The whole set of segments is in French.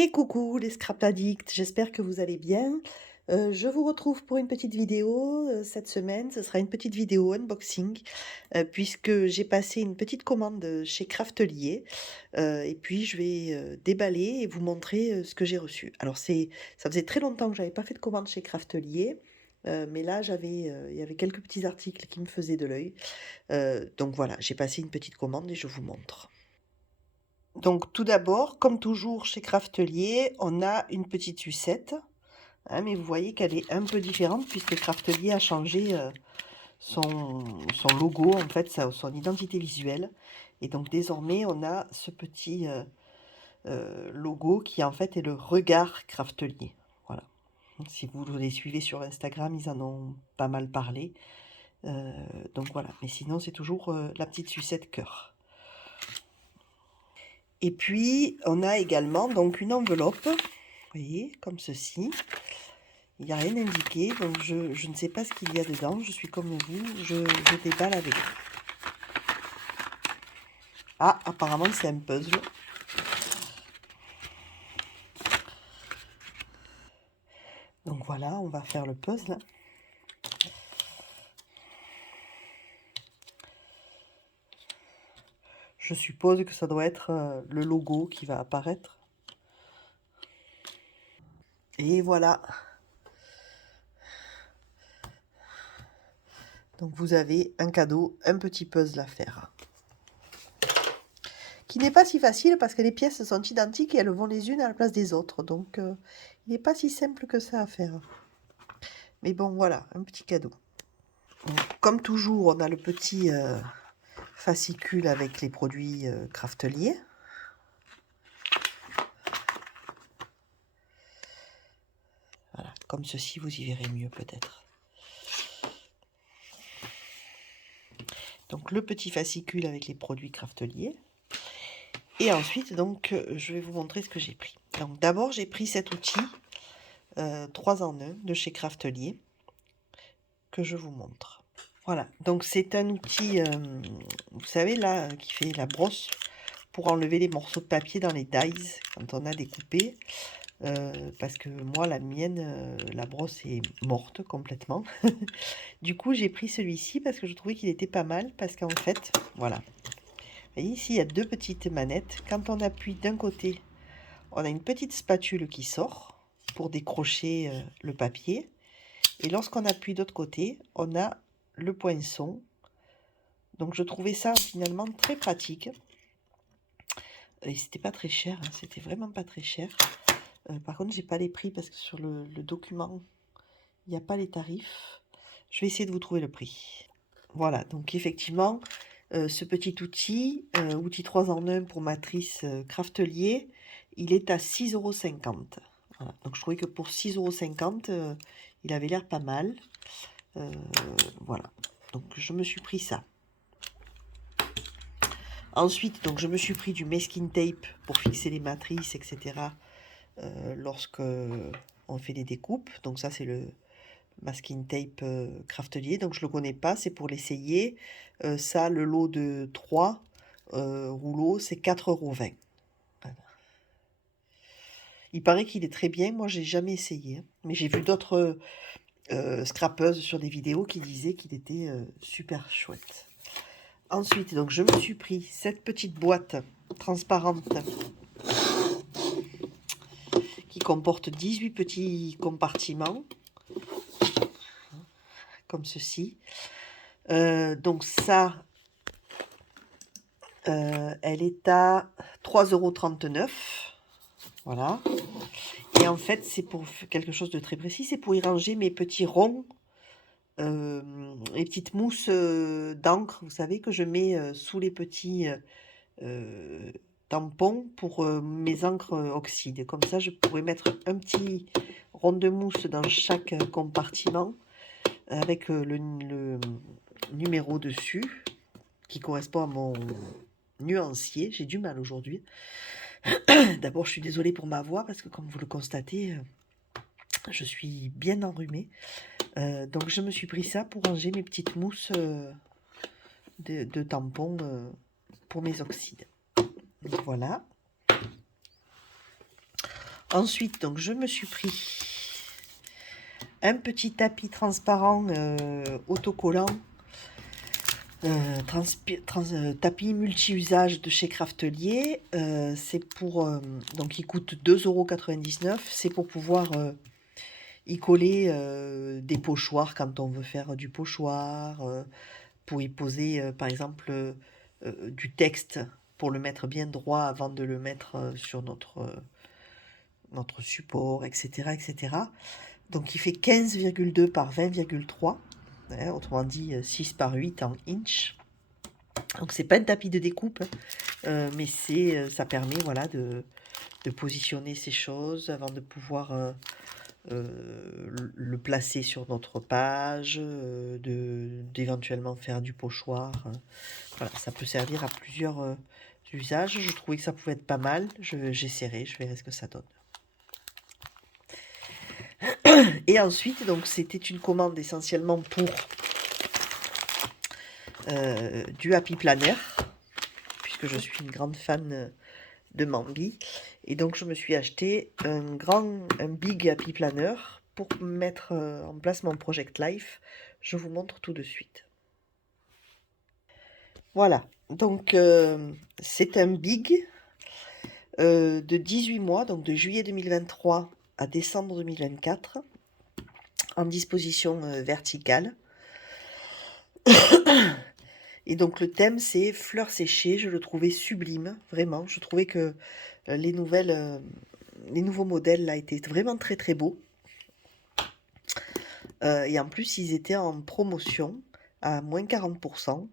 Et coucou les scrap addicts, j'espère que vous allez bien. Je vous retrouve pour une petite vidéo, cette semaine. Ce sera une petite vidéo unboxing, puisque j'ai passé une petite commande, chez Craftelier, et puis je vais, déballer et vous montrer, ce que j'ai reçu. Alors ça faisait très longtemps que j'avais pas fait de commande chez Craftelier, mais là il y avait quelques petits articles qui me faisaient de l'œil. Donc voilà, j'ai passé une petite commande et je vous montre. Donc tout d'abord, comme toujours chez Craftelier, on a une petite sucette, hein, mais vous voyez qu'elle est un peu différente puisque Craftelier a changé son logo, en fait, son identité visuelle. Et donc désormais, on a ce petit logo qui en fait est le regard Craftelier. Voilà. Si vous les suivez sur Instagram, ils en ont pas mal parlé. Donc voilà, mais sinon c'est toujours la petite sucette cœur. Et puis, on a également donc une enveloppe, vous voyez, comme ceci. Il n'y a rien indiqué, donc je ne sais pas ce qu'il y a dedans. Je suis comme vous, je déballe avec. Ah, apparemment c'est un puzzle. Donc voilà, on va faire le puzzle. Je suppose que ça doit être le logo qui va apparaître. Et voilà. Donc vous avez un cadeau, un petit puzzle à faire. Qui n'est pas si facile parce que les pièces sont identiques et elles vont les unes à la place des autres. Donc il n'est pas si simple que ça à faire. Mais bon, voilà, un petit cadeau. Donc, comme toujours, on a le petit fascicule avec les produits Craftelier. Voilà, comme ceci, vous y verrez mieux peut-être. Donc le petit fascicule avec les produits Craftelier. Et ensuite, donc, je vais vous montrer ce que j'ai pris. Donc d'abord, j'ai pris cet outil 3 en 1 de chez Craftelier que je vous montre. Voilà, donc c'est un outil, vous savez là, qui fait la brosse pour enlever les morceaux de papier dans les dies quand on a découpé. Parce que moi, la mienne, la brosse est morte complètement. Du coup, j'ai pris celui-ci parce que je trouvais qu'il était pas mal. Parce qu'en fait, voilà. Vous voyez, ici, il y a deux petites manettes. Quand on appuie d'un côté, on a une petite spatule qui sort pour décrocher le papier. Et lorsqu'on appuie de l'autre côté, on a le poinçon. Donc, je trouvais ça finalement très pratique. Et c'était pas très cher, hein, c'était vraiment pas très cher. Par contre, j'ai pas les prix parce que sur le document, il n'y a pas les tarifs. Je vais essayer de vous trouver le prix. Voilà, donc effectivement, ce petit outil, outil 3 en 1 pour matrice Craftelier, il est à 6,50 €. Voilà. Donc je trouvais que pour 6,50 €, il avait l'air pas mal. Voilà, donc je me suis pris ça. Ensuite, donc je me suis pris du masking tape pour fixer les matrices, etc. Lorsque on fait des découpes. Donc ça, c'est le masking tape Craftelier. Donc je le connais pas, c'est pour l'essayer. Ça, le lot de 3 rouleaux, c'est 4,20 €. Voilà. Il paraît qu'il est très bien. Moi, j'ai jamais essayé, hein. Mais j'ai vu d'autres scrapeuses sur des vidéos qui disaient qu'il était super chouette. Ensuite, donc je me suis pris cette petite boîte transparente qui comporte 18 petits compartiments, comme ceci. Donc ça, elle est à 3,39 €. Voilà. Et en fait, c'est pour quelque chose de très précis, c'est pour y ranger mes petits ronds, les petites mousses d'encre, vous savez, que je mets sous les petits tampons pour mes encres oxyde. Comme ça, je pourrais mettre un petit rond de mousse dans chaque compartiment avec le numéro dessus qui correspond à mon nuancier. J'ai du mal aujourd'hui. D'abord, je suis désolée pour ma voix parce que comme vous le constatez, je suis bien enrhumée. Donc je me suis pris ça pour ranger mes petites mousses de tampons pour mes oxydes. Donc voilà. Ensuite, donc, je me suis pris un petit tapis transparent autocollant, tapis multi-usage de chez Craftelier. C'est pour, donc il coûte 2,99 €. C'est pour pouvoir y coller des pochoirs quand on veut faire du pochoir, pour y poser par exemple du texte pour le mettre bien droit avant de le mettre sur notre support, etc., etc. Donc il fait 15,2 par 20,3, autrement dit 6 par 8 en inch. Donc c'est pas un tapis de découpe, mais ça permet voilà, de positionner ces choses avant de pouvoir le placer sur notre page, d'éventuellement faire du pochoir. Voilà, ça peut servir à plusieurs usages. Je trouvais que ça pouvait être pas mal. J'essaierai, je verrai ce que ça donne. Et ensuite, donc c'était une commande essentiellement pour du Happy Planner, puisque je suis une grande fan de Mambi. Et donc je me suis acheté un big Happy Planner pour mettre en place mon Project Life. Je vous montre tout de suite. Voilà, donc c'est un big de 18 mois, donc de juillet 2023 à décembre 2024, en disposition verticale. Et donc le thème c'est fleurs séchées. Je le trouvais sublime, vraiment. Je trouvais que les nouveaux modèles là étaient vraiment très très beaux. Et en plus ils étaient en promotion à moins 40%.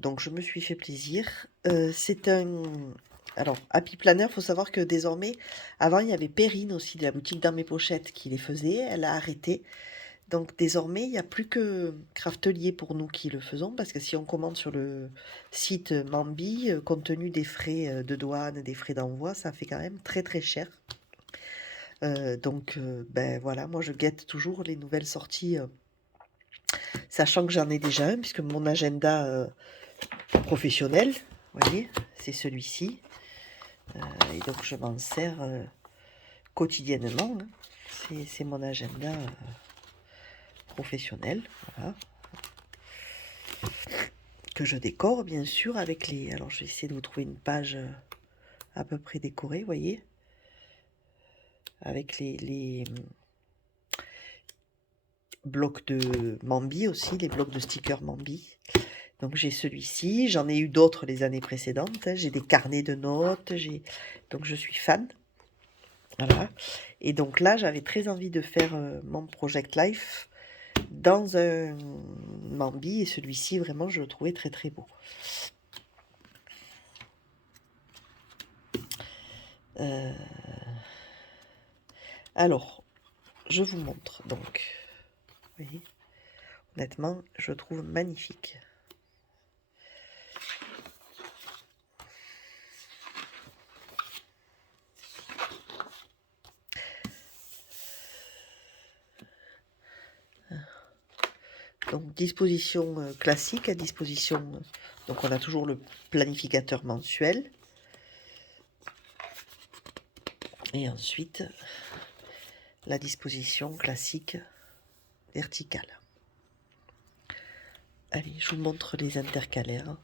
Donc je me suis fait plaisir. C'est un... Alors, Happy Planner, il faut savoir que désormais, avant il y avait Perrine aussi de la boutique Dans Mes Pochettes qui les faisait. Elle a arrêté. Donc désormais, il n'y a plus que Craftelier pour nous qui le faisons, parce que si on commande sur le site Mambi, compte tenu des frais de douane, des frais d'envoi, ça fait quand même très très cher. Donc ben voilà, moi je guette toujours les nouvelles sorties, sachant que j'en ai déjà un, puisque mon agenda professionnel, vous voyez, c'est celui-ci. Et donc je m'en sers quotidiennement. Hein. C'est mon agenda professionnel, voilà. Que je décore bien sûr avec les... Alors je vais essayer de vous trouver une page à peu près décorée, vous voyez. Avec les blocs de Mambi aussi, les blocs de stickers Mambi. Donc j'ai celui-ci, j'en ai eu d'autres les années précédentes, hein. J'ai des carnets de notes, donc je suis fan. Voilà. Et donc là, j'avais très envie de faire mon Project Life dans un Mambi, et celui-ci, vraiment, je le trouvais très très beau. Alors, je vous montre, donc, vous voyez, honnêtement, je le trouve magnifique. Donc, disposition classique, à disposition, donc on a toujours le planificateur mensuel. Et ensuite, la disposition classique verticale. Allez, je vous montre les intercalaires.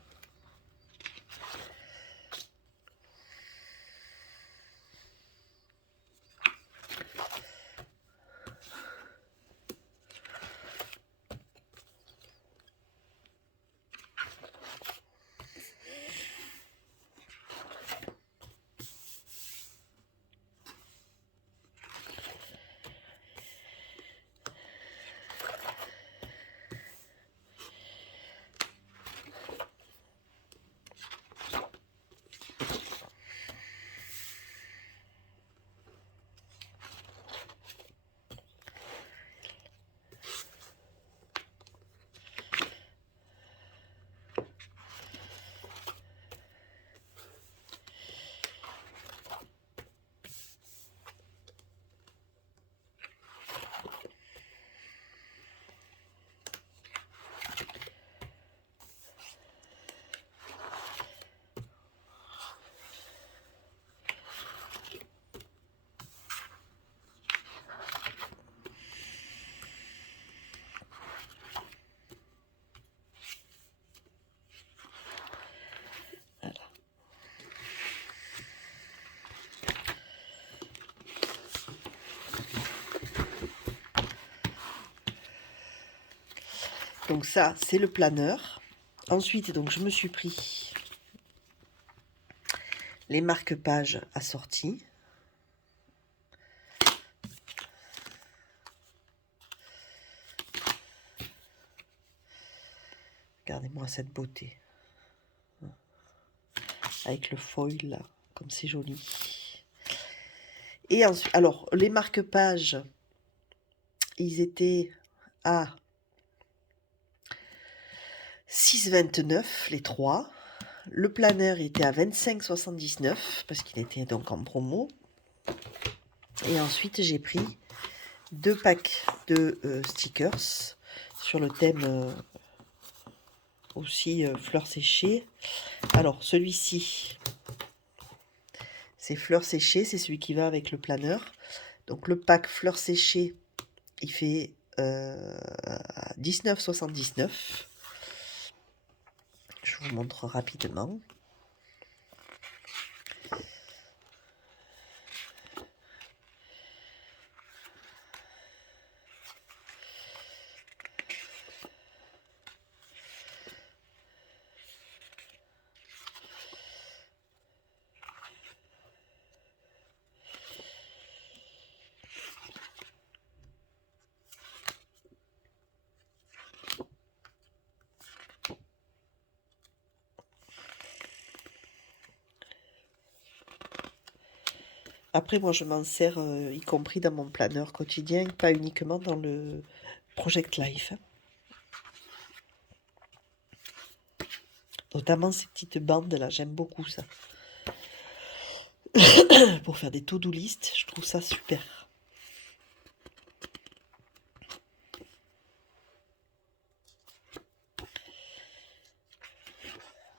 Donc ça, c'est le planeur. Ensuite, donc je me suis pris les marque-pages assortis. Regardez-moi cette beauté. Avec le foil là, comme c'est joli. Et ensuite, alors, les marque-pages, ils étaient à 6,29 les trois. Le planeur était à 25,79 parce qu'il était donc en promo. Et ensuite, j'ai pris 2 packs de stickers sur le thème aussi fleurs séchées. Alors, celui-ci, c'est fleurs séchées, c'est celui qui va avec le planeur. Donc, le pack fleurs séchées, il fait 19,79. Je vous montre rapidement. Après, moi, je m'en sers y compris dans mon planeur quotidien, pas uniquement dans le Project Life. Notamment ces petites bandes là, j'aime beaucoup ça. Pour faire des to-do list, je trouve ça super.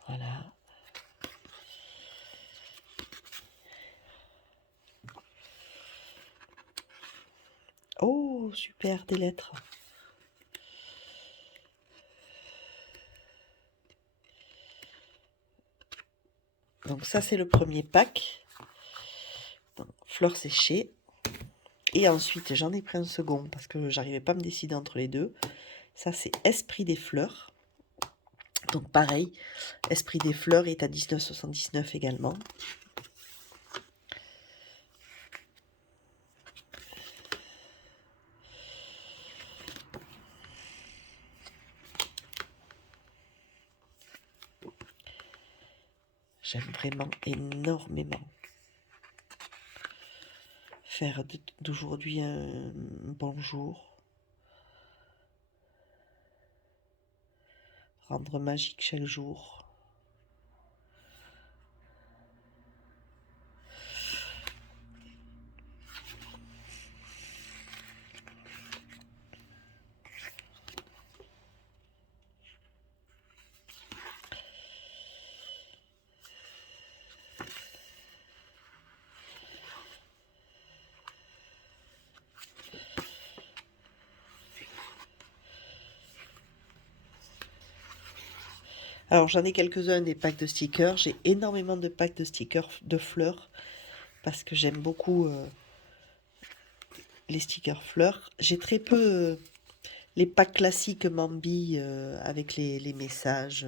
Voilà. Oh, super, des lettres. Donc ça, c'est le premier pack. Donc, fleurs séchées. Et ensuite, j'en ai pris un second parce que j'arrivais pas à me décider entre les deux. Ça, c'est Esprit des fleurs. Donc pareil, Esprit des fleurs est à 19,79 également. J'aime vraiment énormément faire d'aujourd'hui un bon jour. Rendre magique chaque jour. Alors j'en ai quelques-uns des packs de stickers. J'ai énormément de packs de stickers de fleurs parce que j'aime beaucoup les stickers fleurs. J'ai très peu les packs classiques Mambi avec les messages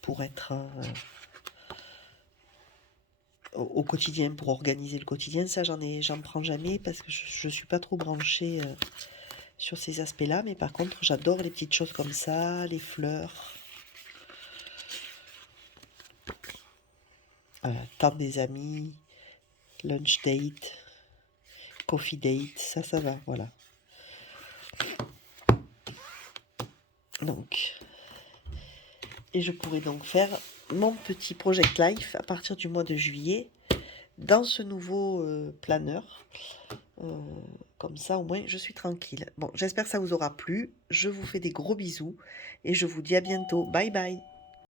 pour être au quotidien, pour organiser le quotidien. Ça, j'en prends jamais parce que je suis pas trop branchée sur ces aspects-là. Mais par contre, j'adore les petites choses comme ça, les fleurs. Temps des amis, lunch date, coffee date, ça va, voilà. Donc, et je pourrais donc faire mon petit Project Life à partir du mois de juillet dans ce nouveau planeur. Comme ça, au moins, je suis tranquille. Bon, j'espère que ça vous aura plu. Je vous fais des gros bisous et je vous dis à bientôt. Bye bye.